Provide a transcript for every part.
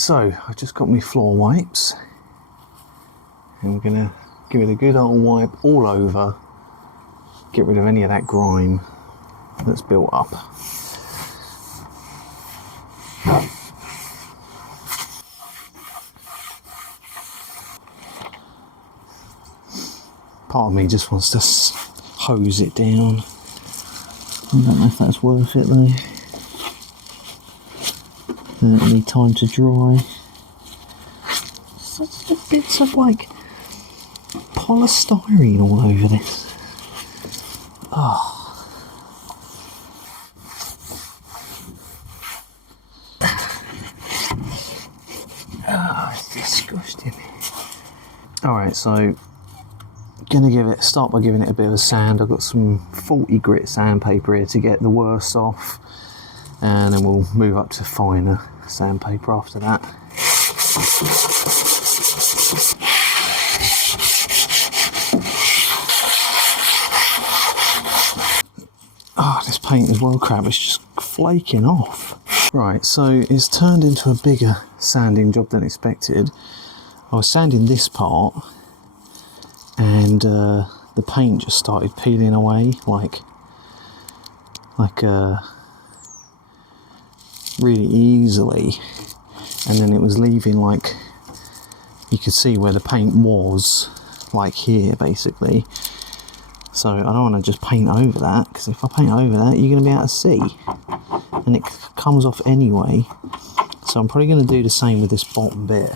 so I've just got my floor wipes and we're gonna give it a good old wipe all over, get rid of any of that grime that's built up. Part of me just wants to hose it down. I don't know if that's worth it though. It'll need time to dry. Such bits of like polystyrene all over this. Oh. Oh, it's disgusting. Alright, so start by giving it a bit of a sand. I've got some 40 grit sandpaper here to get the worst off, and then we'll move up to finer sandpaper after that. Oh, this paint as well, crap, it's just flaking off. Right, so it's turned into a bigger sanding job than expected. I was sanding this part and the paint just started peeling away like really easily, and then it was leaving, like, you could see where the paint was, like here basically. So I don't want to just paint over that, because if I paint over that you're going to be able to see, and it comes off anyway. So I'm probably going to do the same with this bottom bit.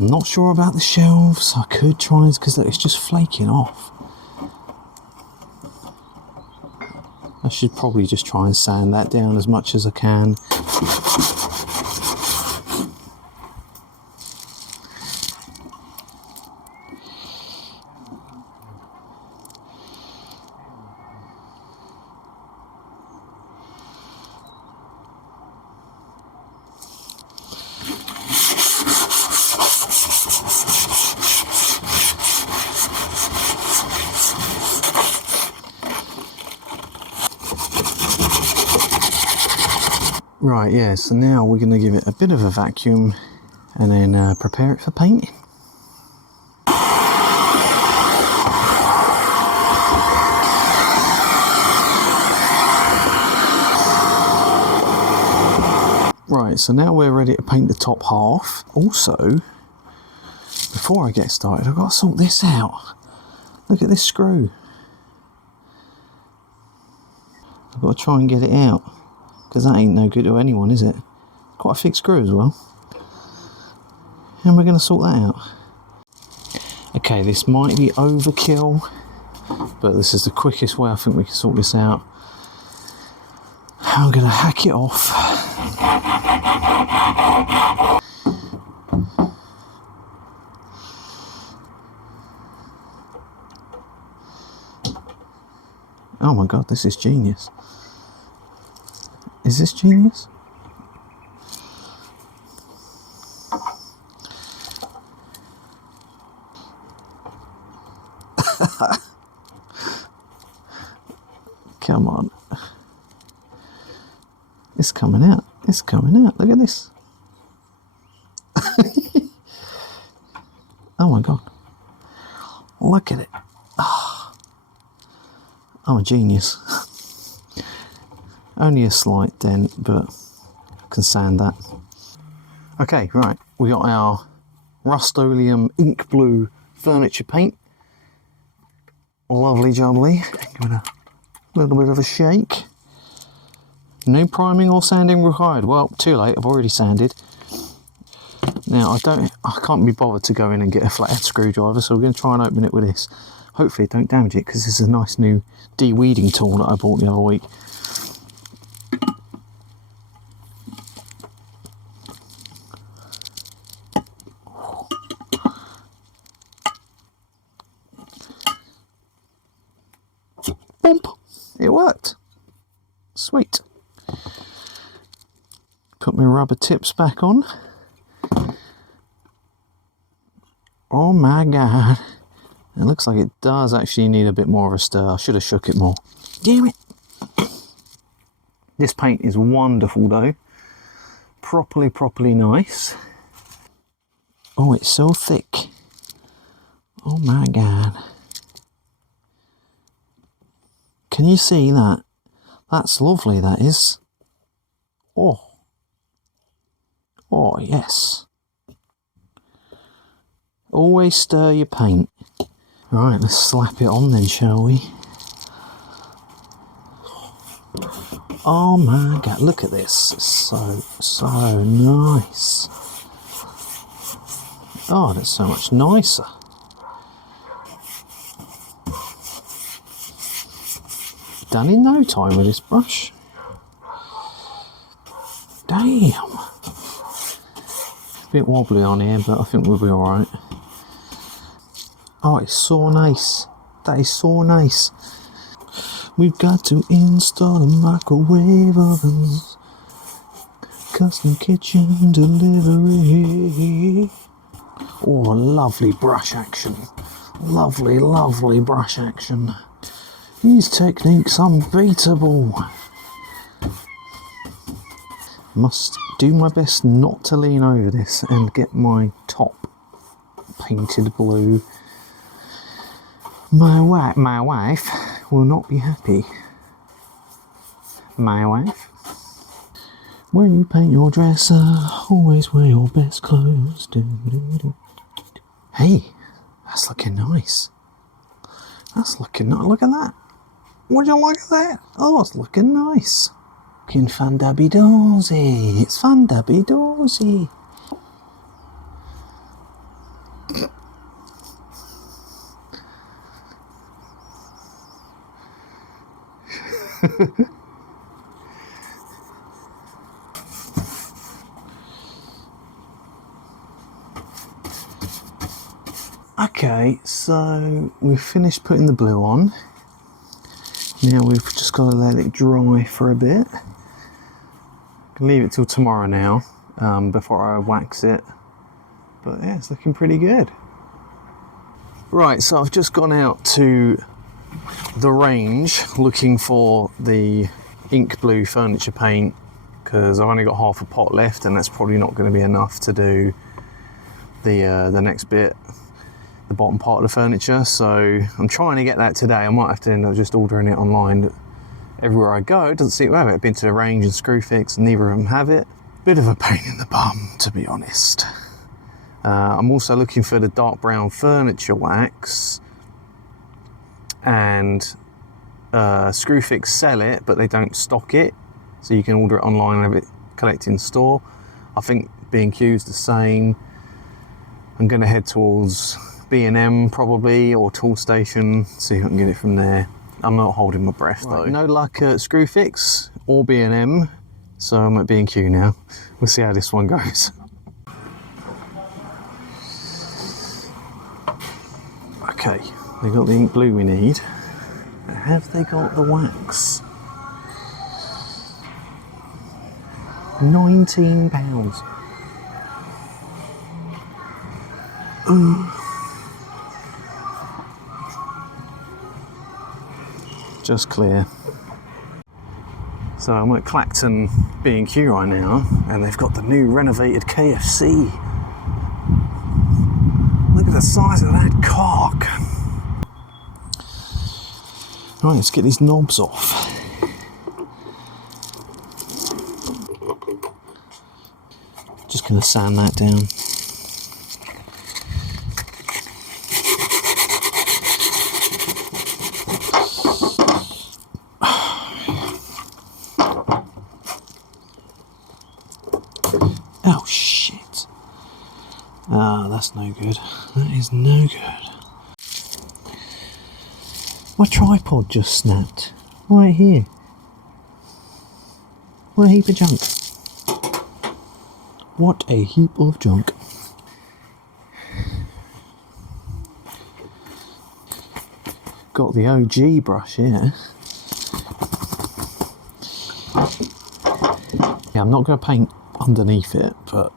I'm not sure about the shelves. I could try, because it's just flaking off. I should probably just try and sand that down as much as I can. Right, yeah, so now we're going to give it a bit of a vacuum and then prepare it for painting. Right, so now we're ready to paint the top half. Also, before I get started, I've got to sort this out. Look at this screw. I've got to try and get it out, because that ain't no good to anyone, is it? Quite a thick screw as well. And we're going to sort that out. Okay, this might be overkill, but this is the quickest way I think we can sort this out. I'm going to hack it off. Oh my god, this is genius. Is this genius? Come on. It's coming out. It's coming out. Look at this. Oh my god. Look at it. Oh, I'm a genius. Only a slight dent, but I can sand that. Okay, right, we got our Rust-Oleum ink blue furniture paint. Lovely jubbly. Give it a little bit of a shake. No priming or sanding required. Well, too late, I've already sanded. Now I can't be bothered to go in and get a flathead screwdriver, so we're going to try and open it with this. Hopefully it don't damage it, because this is a nice new de-weeding tool that I bought the other week. Bump! It worked. Sweet. Put my rubber tips back on. Oh my god. It looks like it does actually need a bit more of a stir. I should have shook it more. Damn it. This paint is wonderful though. properly nice. Oh, it's so thick. Oh my God. Can you see that? That's lovely, that is. Oh. Oh, yes. Always stir your paint. Right, let's slap it on then, shall we? Oh my God, look at this. It's so nice. Oh, that's so much nicer. Done in no time with this brush. Damn. A bit wobbly on here, but I think we'll be alright. Oh, it's so nice. That is so nice. We've got to install a microwave ovens. Custom kitchen delivery. Oh, lovely brush action. Lovely brush action. These techniques unbeatable. Must do my best not to lean over this and get my top painted blue. My wife will not be happy. My wife. When you paint your dresser, always wear your best clothes. Hey, that's looking nice. That's looking nice. Look at that. Would you look at that? Oh, it's looking nice. Looking fun-dabby-dozy. It's fun-dabby-dozy. Okay, so we've finished putting the blue on. Now we've just got to let it dry for a bit. Can leave it till tomorrow now, before I wax it. But yeah, it's looking pretty good. Right, so I've just gone out to the range looking for the ink blue furniture paint, because I've only got half a pot left and that's probably not going to be enough to do the next bit, the bottom part of the furniture. So I'm trying to get that today. I might have to end up just ordering it online. Everywhere I go, it doesn't seem to have it. I've been to the range and Screwfix and neither of them have it. Bit of a pain in the bum, to be honest. I'm also looking for the dark brown furniture wax, and Screwfix sell it, but they don't stock it, so you can order it online and have it collected in store. I think B&Q's the same. I'm going to head towards B&M probably, or Toolstation, see if I can get it from there. I'm not holding my breath though. No luck at Screwfix or B&M, so I'm at B&Q now. We'll see how this one goes. Okay, they got the ink blue we need. Have they got the wax? £19. Just clear. So I'm at Clacton B&Q right now, and they've got the new renovated KFC. Look at the size of that cock. Right, let's get these knobs off. Just going to sand that down. Oh shit. Ah, that's no good. That is no good. My tripod just snapped. Right here. What a heap of junk. What a heap of junk. Got the OG brush here. Yeah, I'm not going to paint underneath it, but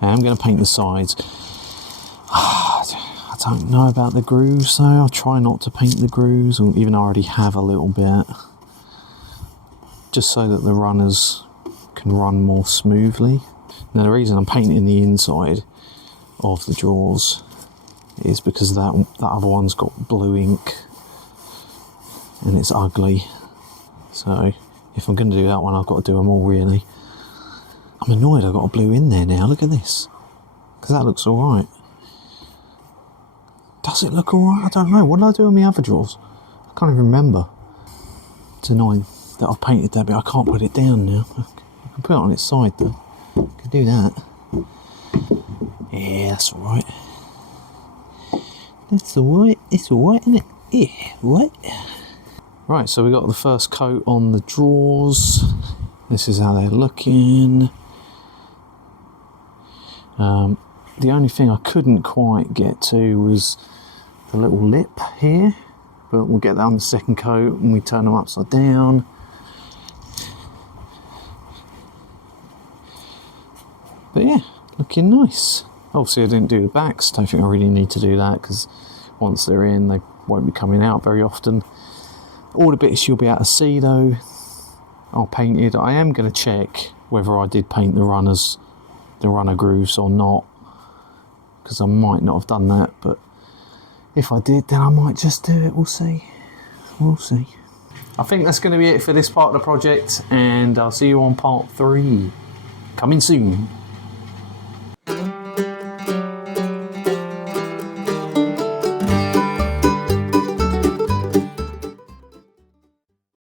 I am going to paint the sides. I don't know about the grooves though. I'll try not to paint the grooves, even though I already have a little bit, just so that the runners can run more smoothly. Now the reason I'm painting the inside of the drawers is because that other one's got blue ink and it's ugly. So if I'm going to do that one, I've got to do them all really. I'm annoyed I've got a blue in there now, look at this. Because that looks alright. Does it look alright? I don't know. What did I do on my other drawers? I can't even remember. It's annoying that I've painted that bit. I can't put it down now. I can put it on its side though. I can do that. Yeah, that's alright. That's alright. It's alright, isn't it? Yeah, right. Right, so we got the first coat on the drawers. This is how they're looking. The only thing I couldn't quite get to was the little lip here, but we'll get that on the second coat and we turn them upside down. But yeah, looking nice. Obviously I didn't do the backs, don't think I really need to do that because once they're in they won't be coming out very often. All the bits you'll be able to see though are painted. I am going to check whether I did paint the runner grooves or not, because I might not have done that, but if I did then I might just do it. We'll see. I think that's going to be it for this part of the project, and I'll see you on part 3 coming soon.